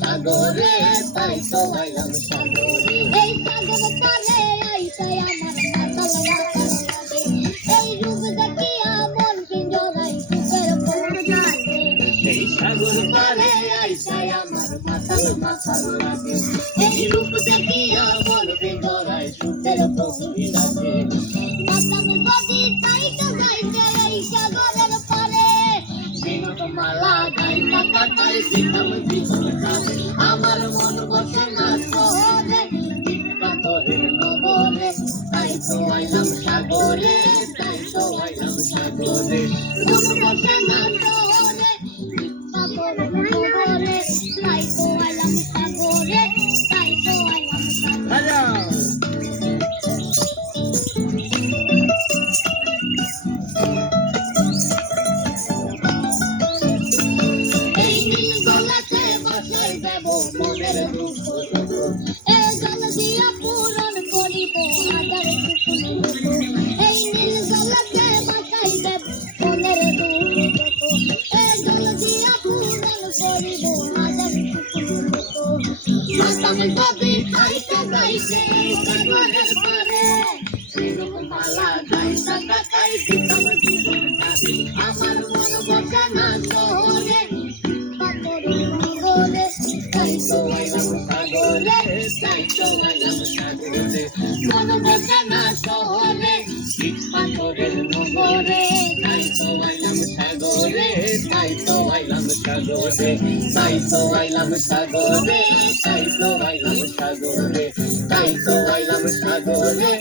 সাগরে তাই তো আইলাম সাগরে এই সাগর পারে আইসাই আমার মাতাল মাতাল লাগে এই রূপ দেখিয়া মন পিঞ্জরাই সুখের পড়ে যায় এই সাগর পারে আইসাই আমার মাতাল মাতাল লাগে এই রূপ দেখিয়া মন পিঞ্জরাই সুখের পড়ে লাগে মাতাল বদি তাই তো যাইতে এই সাগরের পারে বিনোদ মালা গাইতা কাটাই দিতাম জীবন কালে আমার মন বসে না শহরে পাথরের নগরে তাই তো আইলাম সাগরে তাই তো আইলাম সাগরে মন বসে না শহরে পাথরের নগরে তাই তো আইলাম সাগরে তাই তো আইলাম সাগরে আমার মন বসে না শহরে পাথরের নগরে তাই তো আইলাম সাগরে তাই তো আইলাম সাগরে মন বসে না শহরে পাথরের নগরে তাই তো আইলাম সাগরে তাই তো আইলাম সাগরে তাই তো আইলাম সাগরে তাই তো আইলাম সাগরে তাই তো আইলাম সাগরে